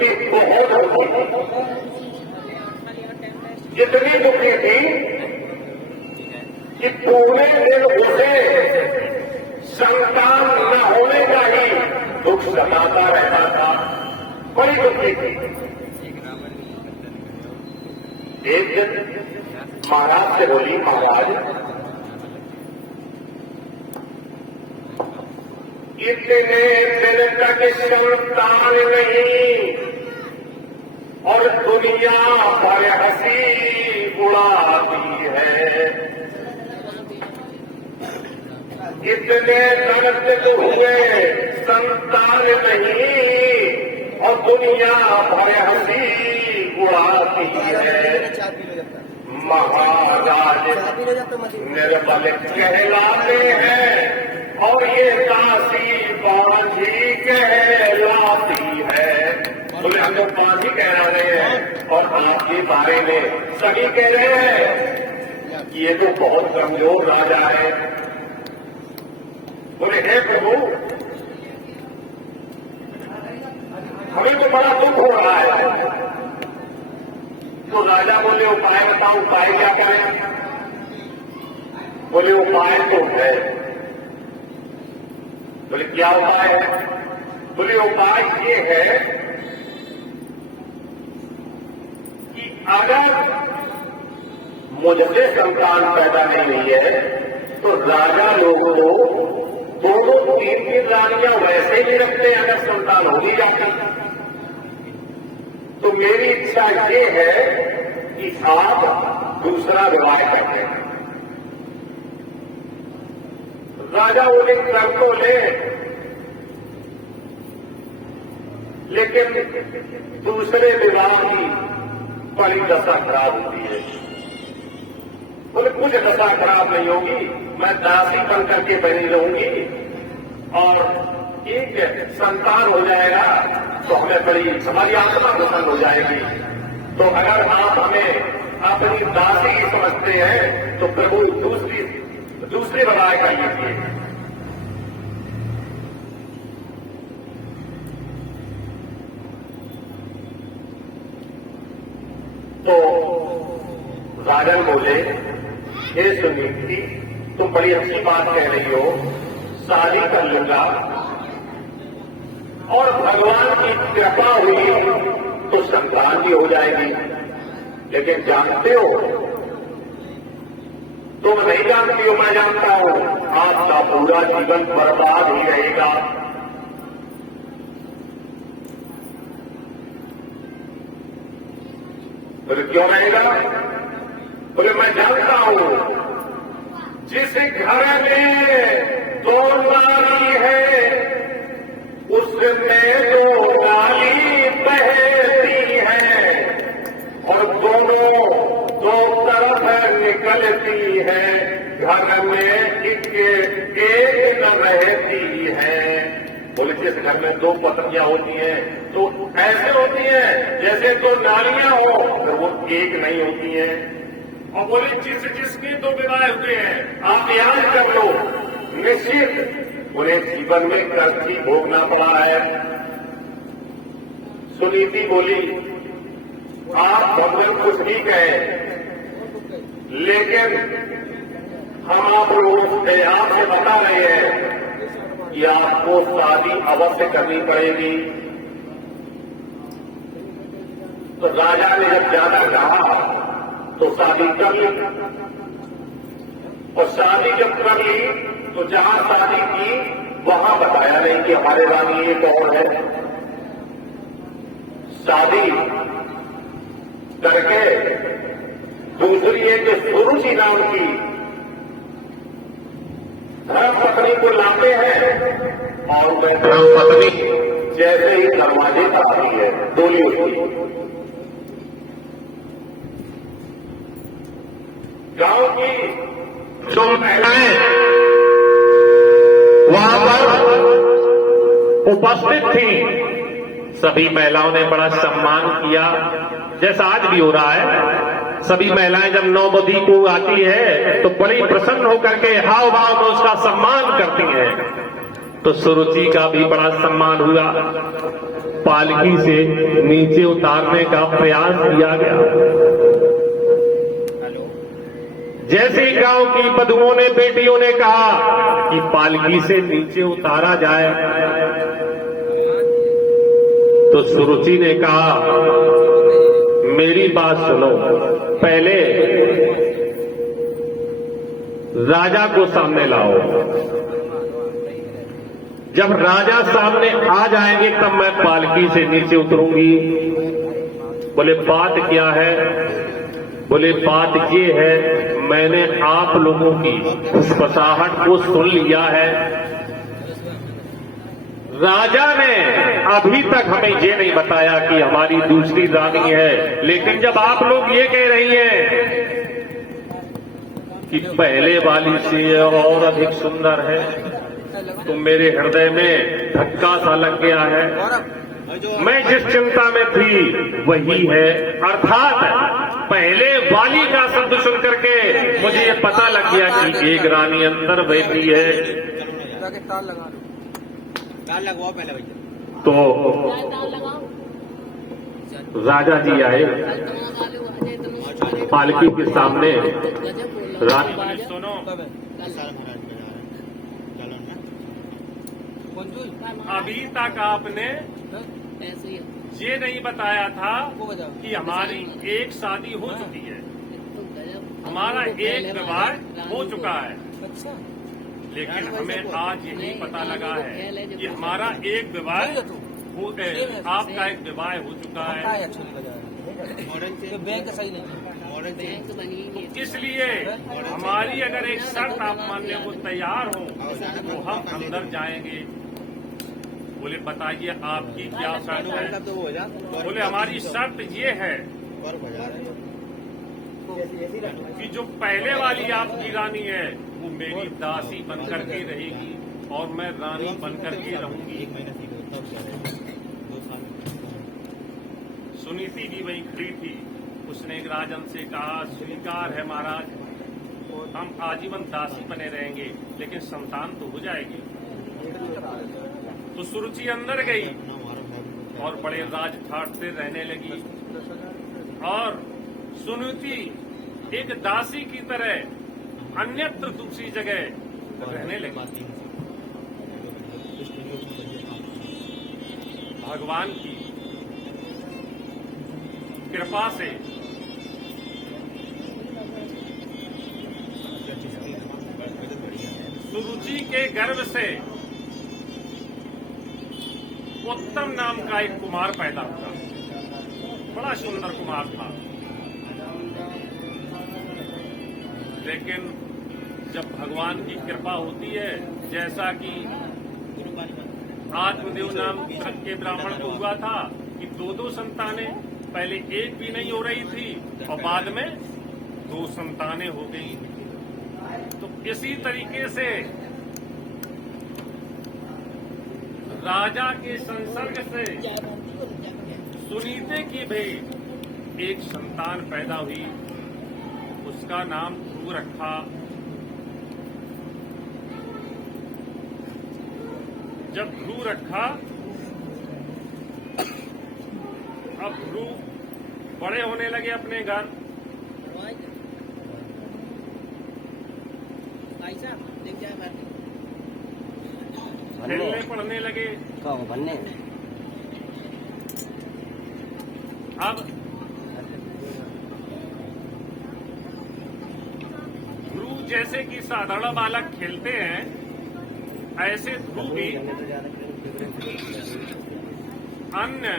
उनकी बहुत होती थी, जितनी दुखी थी कि पूरे दिन उसे संतान न होने का ही दुख सताता रहता था। बड़ी दुखी थी। एक दिन महाराज से बोली, महाराज इतने दिन तक संतान नहीं और दुनिया भर हंसी उड़ाती है। इतने दर्द हुए संतान नहीं और दुनिया भर हंसी उड़ाती है। महाराज निर्बल कहलाते हैं और ये दासी बांझी कहलाती है। बोले हम लोग बांझी कहला रहे हैं और आपके बारे में सभी कह रहे हैं कि ये तो बहुत कमजोर राजा है। बोले हे प्रभु, हमें तो बड़ा दुख हो रहा है। तो राजा बोले उपाय बताओ, उपाय क्या करें? बोले उपाय तो है। बोले क्या उपाय है? बोले उपाय ये है कि अगर मुझसे संतान पैदा नहीं हुई है तो राजा लोगों को दोनों तीन तीन रानियां वैसे ही रखते अगर संतान हो ही जाती। तो मेरी इच्छा ये है कि आप दूसरा विवाह करते हैं। राजा बोले कर तो ले, लेकिन दूसरे विवाह की बड़ी दशा खराब होती है। बोले कुछ दशा खराब नहीं होगी, मैं दासी बन करके बनी रहूंगी और एक संतान हो जाएगा तो हमें बड़ी हमारी आत्मा प्रसन्न हो जाएगी। तो अगर आप हमें अपनी दासी ही समझते हैं तो प्रभु दूसरी बनाए कर लीजिए। तो राजन बोले, हे सुनीति, तुम बड़ी अच्छी बात कह रही हो, शादी कर लूंगा और भगवान की कृपा हुई तो संतान भी हो जाएगी। लेकिन जानते हो, तुम नहीं जानती हो, मैं जानता हूं, आपका पूरा जीवन बर्बाद ही रहेगा। बोले क्यों रहेगा? बोले मैं जानता हूं, जिस घर में दो नाली है उसमें दो नाली बहती है और दोनों दो तरफ निकलती है, घर में एक न रहती है। बोले जिस घर में दो पत्नियां होती हैं तो ऐसे होती हैं जैसे दो नालियां हो, तो वो एक नहीं होती हैं। और बोले जिसके दो विवाह हुए हैं आप याद कर लो, निश्चित उन्हें जीवन में कष्ट ही भोगना पड़ा है। सुनीति बोली, आप हमने कुछ नहीं कहे, लेकिन हम आप लोगों से आपसे बता रहे हैं कि आपको शादी अवश्य करनी पड़ेगी। तो राजा ने जब जाना कहा तो शादी कर ली और शादी जब कर ली तो जहां शादी की वहां बताया नहीं कि हमारे रानी एक और है। शादी करके दूसरी एक सुरुचि नाम की धर्म पत्नी को लाते हैं और धर्म पत्नी जैसे ही दरवाजे पर आती है डोली उठती। गांव की जो महिलाएं वहां पर उपस्थित थी, सभी महिलाओं ने बड़ा सम्मान किया, जैसा आज भी हो रहा है। सभी महिलाएं जब नौबदी को आती है तो बड़ी प्रसन्न होकर के हाव भाव में उसका सम्मान करती हैं। तो सुरुचि का भी बड़ा सम्मान हुआ। पालकी से नीचे उतारने का प्रयास किया गया। जैसे ही गांव की बधुओं ने, बेटियों ने कहा कि पालकी से नीचे उतारा जाए, तो सुरुचि ने कहा, मेरी बात सुनो, पहले राजा को सामने लाओ। जब राजा सामने आ जाएंगे तब मैं पालकी से नीचे उतरूंगी। बोले बात क्या है? बोले बात ये है, मैंने आप लोगों की फुसफुसाहट को सुन लिया है। राजा ने अभी तक हमें ये नहीं बताया कि हमारी दूसरी रानी है, लेकिन जब आप लोग ये कह रही हैं कि पहले वाली से और अधिक सुंदर है, तो मेरे हृदय में धक्का सा लग गया है। मैं जिस चिंता में थी वही है, अर्थात पहले वाली का शब्द सुन करके मुझे ये पता लग गया कि एक रानी अंदर बैठी है। ताल लगवाओ पहले भैया। तो राजा जी आए पालकी के सामने। सुनो, अभी तक आपने ये नहीं बताया था कि हमारी एक शादी हो चुकी है, हमारा एक विवाह हो चुका है। लेकिन हमें आज यही पता लगा है कि हमारा एक विवाह हो गए, आपका एक विवाह हो चुका है। इसलिए हमारी अगर एक शर्त आप मानने को तैयार हो तो हम अंदर जाएंगे। बोले बताइए आपकी क्या शर्त है? बोले हमारी शर्त ये है कि जो पहले वाली आपकी रानी है वो मेरी दासी बनकर के रहेगी और मैं रानी बनकर के रहूंगी। सुनीति भी वहीं खड़ी थी। उसने एक राजन से कहा, स्वीकार है महाराज, हम आजीवन दासी बने रहेंगे, लेकिन संतान तो हो जाएगी। तो सुरुचि अंदर गई और बड़े राज ठाट से रहने लगी और सुनीति एक दासी की तरह अन्यत्र दूसरी जगह रहने लगी। भगवान की कृपा से सुरुचि के गर्भ से उत्तम नाम का एक कुमार पैदा हुआ। बड़ा सुंदर कुमार था, लेकिन जब भगवान की कृपा होती है, जैसा कि आत्मदेव नाम के ब्राह्मण को हुआ था कि दो संतानें, पहले एक भी नहीं हो रही थी और बाद में 2 संतानें हो गई। तो इसी तरीके से राजा के संसर्ग से सुनीति की भी एक संतान पैदा हुई, उसका नाम ध्रुव रखा। जब ध्रुव रखा, अब ध्रुव बड़े होने लगे अपने घर। खेलने पढ़ने लगे। अब ध्रुव जैसे कि साधारण बालक खेलते हैं, ऐसे ध्रुव भी अन्य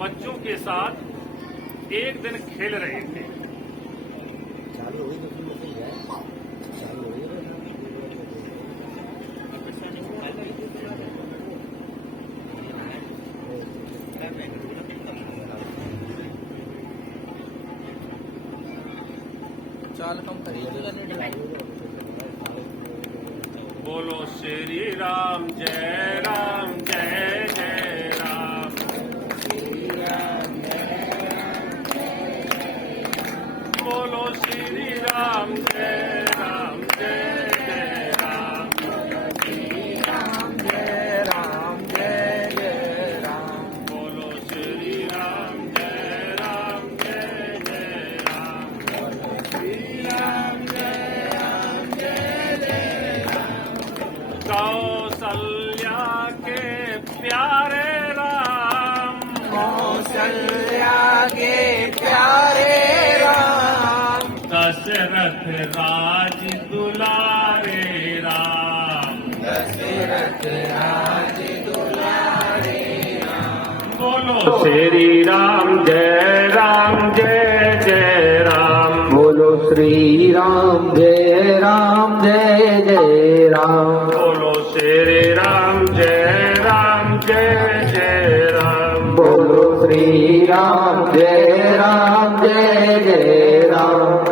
बच्चों के साथ एक दिन खेल रहे थे। बोलो श्री राम जय राम, जय जय राम। बोलो श्री राम जय राम, जय जय राम। श्री राम जय राम, जय जय राम। कल्यागे प्यारे राम, दशरथ राज दुलारे राम, दशरथ राज दुलारे राम। बोलो श्री राम जय जय राम। बोलो श्री राम जय जय राम। बोलो श्री राम जय जय राम। बोलो श्री राम जय राम।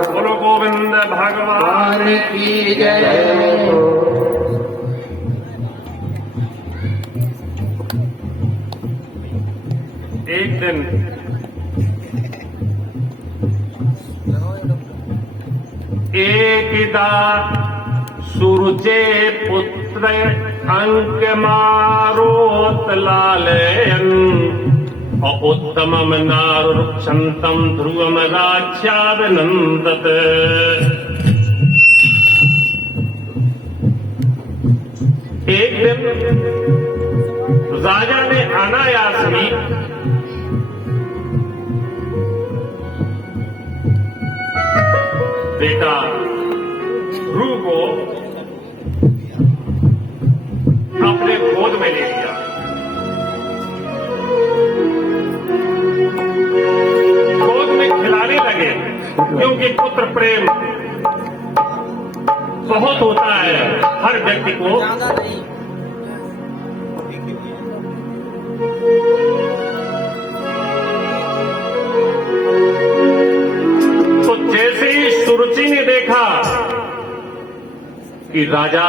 बोलो गोविंद भगवान की जय। एक दिन एकदा सूरजे पुत्र अंक मारोत लालयन उत्तमम नारुक्षंतम ध्रुवम राक्षादनंदत। एक दिन राजा ने अनायास ही बेटा ध्रुव को अपने गोद में ले लिया। गोद में खिलाने लगे, क्योंकि पुत्र प्रेम बहुत होता है हर व्यक्ति को। ज्यादा नहीं। तो जैसे ही सुरुचि ने देखा कि राजा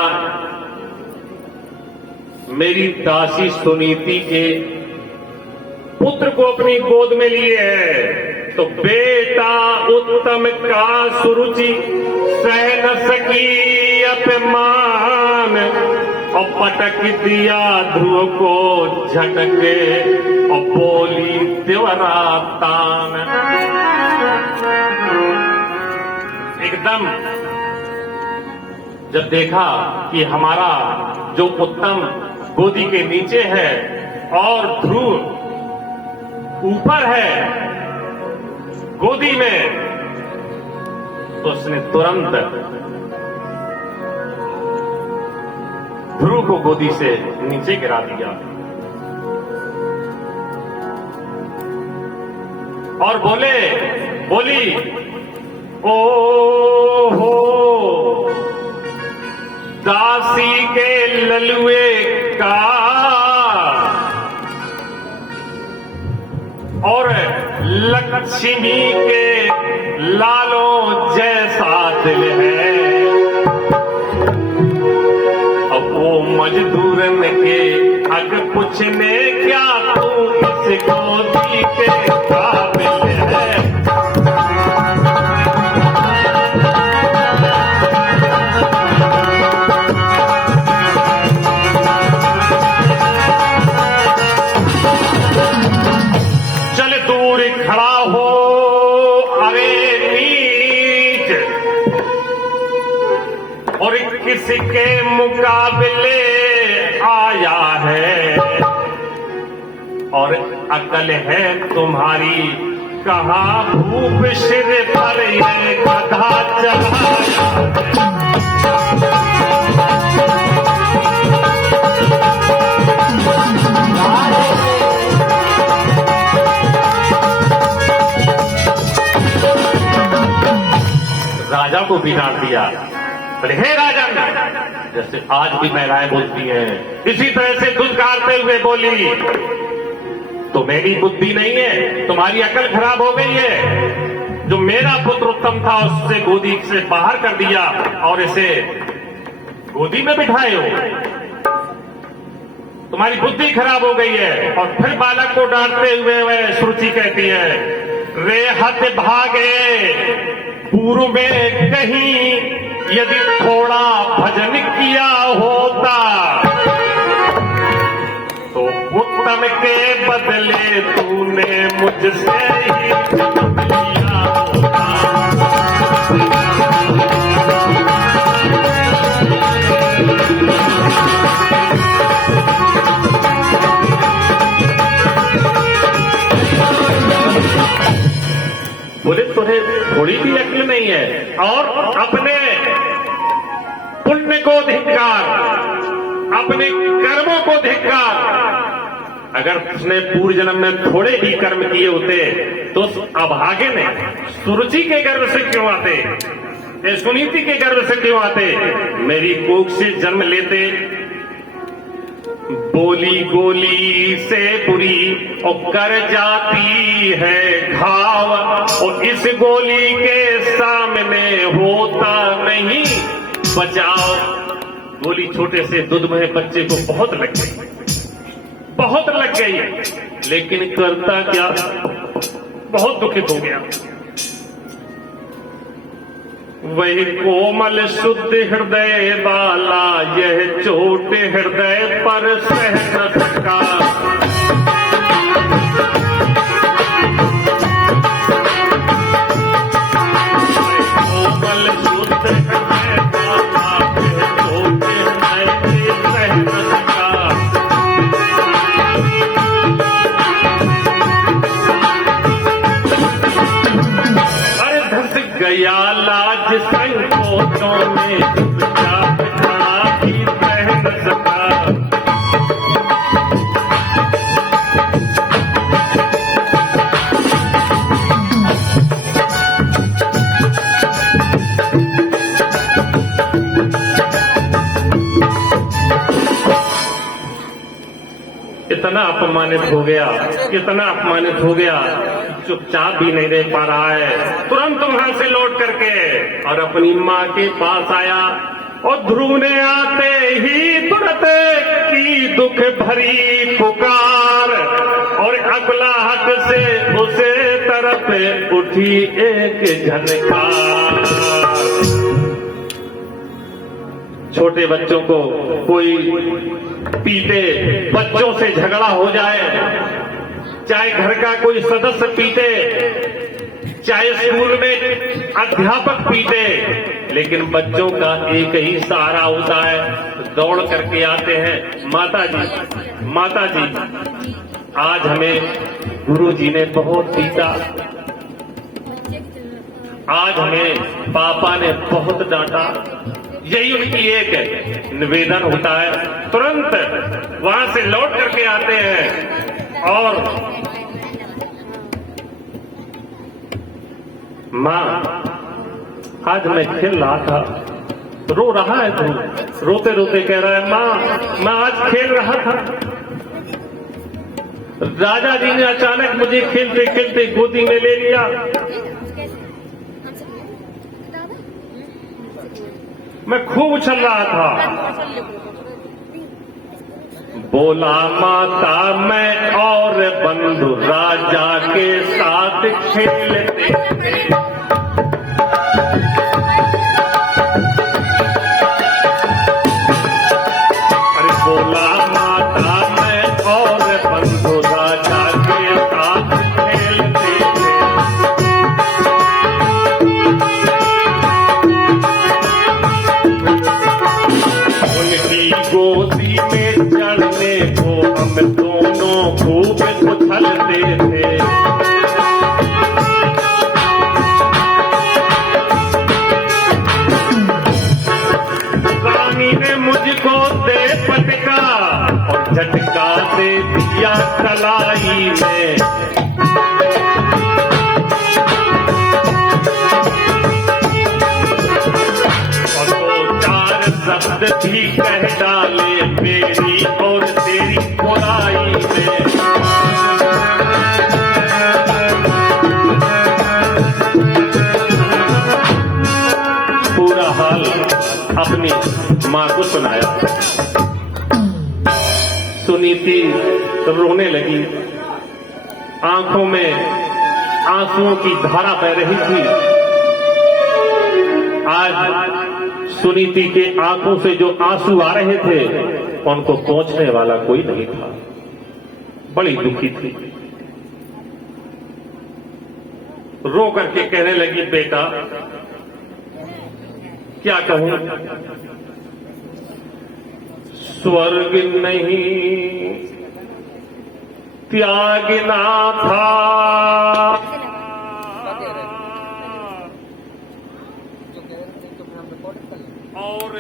मेरी दासी सुनीति के पुत्र को अपनी गोद में लिए है, तो बेटा उत्तम का सुरुचि सह न सकी अपमान और पटक दिया ध्रुव को झटके और बोली त्योरा तान। एकदम जब देखा कि हमारा जो उत्तम गोदी के नीचे है और ध्रुव ऊपर है गोदी में, तो उसने तुरंत ध्रुव को गोदी से नीचे गिरा दिया और बोली ओ हो दासी के ललुए का और लक्ष्मी के लालों जैसा दिल है। अब वो मजदूरन के अग पूछने क्या तू इस गोदी के काबिल है। खड़ा हो अरे नीच, और किसके मुकाबले आया है, और अकल है तुम्हारी कहाँ भूप सिर पर ये गधा चढ़ाया। राजा को भी डांट दिया। बोले हे राजन, जैसे आज भी महिलाएं बोलती हैं, इसी तरह से धुतकारते हुए बोली, तो मेरी बुद्धि नहीं है, तुम्हारी अकल खराब हो गई है। जो मेरा पुत्र उत्तम था उससे गोदी से बाहर कर दिया और इसे गोदी में बिठाए हो, तुम्हारी बुद्धि खराब हो गई है। और फिर बालक को डांटते हुए वह सुरुचि कहती है, रे हद भागे पूर्व में कहीं यदि थोड़ा भजन किया होता, तो उत्तम के बदले तूने मुझसे ही जन्म लिया होता। बोले तुम्हें थोड़ी भी अक्ल नहीं है, और अपने पुण्य को धिक्कार, अपने कर्मों को धिक्कार। अगर उसने पूर्व जन्म में थोड़े ही कर्म किए होते तो उस अभागे ने सुरुचि के गर्भ से क्यों आते, ये सुनीति के गर्भ से क्यों आते, मेरी कोख से जन्म लेते। बोली गोली से बुरी और कर जाती है घाव, और इस गोली के सामने होता नहीं बचाओ। गोली छोटे से दुधमय बच्चे को बहुत लग गई, बहुत लग गई, लेकिन करता क्या, बहुत दुखित हो गया। वही कोमल शुद्ध हृदय वाला यह चोट हृदय पर सह न सका। कोमल शुद्ध हृदय वाला यह चोट हृदय पे सह न सका। अरे धस गया लाज संकोचों में, चुपचाप खड़ा भी रह न सका। इतना अपमानित हो गया, इतना अपमानित हो गया, चुपचाप भी नहीं रह पा रहा है। तुरंत वहां से लौट करके और अपनी माँ के पास आया, और ध्रुव ने आते ही तुरंत की दुख भरी पुकार, और अकुलाहट से उसे तरफ उठी एक झनकार। छोटे बच्चों को कोई पीटे, बच्चों से झगड़ा हो जाए, चाहे घर का कोई सदस्य पीटे, चाहे स्कूल में अध्यापक पीटे, लेकिन बच्चों का एक ही सहारा होता है, दौड़ करके आते हैं, माता जी, माता जी, आज हमें गुरु जी ने बहुत पीटा, आज हमें पापा ने बहुत डांटा। यही उनकी एक निवेदन होता है। तुरंत वहां से लौट करके आते हैं, और माँ, आज मैं खेल रहा था, रो रहा है तू, रोते रोते कह रहा है, माँ मैं आज खेल रहा था, राजा जी ने अचानक मुझे खेलते खेलते गोदी में ले लिया, मैं खूब उछल रहा था। बोला माता मैं और बंधु राजा के साथ खेलते थे। अरे बोला माता मैं और बंधु राजा के साथ खेलते थे। उनकी गोदी में चढ़ने को हम दोनों खूब उछलते थे। रानी ने मुझको दे पटका और झटका दे दिया कलाई में। और दो चार शब्द भी कह डाले मेरी और तेरी बुराई में। पूरा हाल अपनी माँ को सुनाया। सुनीति रोने लगी, आंखों में आंसुओं की धारा बह रही थी। आज सुनीति के आंखों से जो आंसू आ रहे थे उनको पहुंचने वाला कोई नहीं था। बड़ी दुखी थी, रो करके कहने लगी, बेटा क्या कहूं, स्वर्ग नहीं त्यागना था, और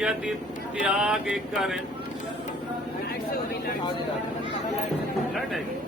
यदि त्याग कर लड़ेगी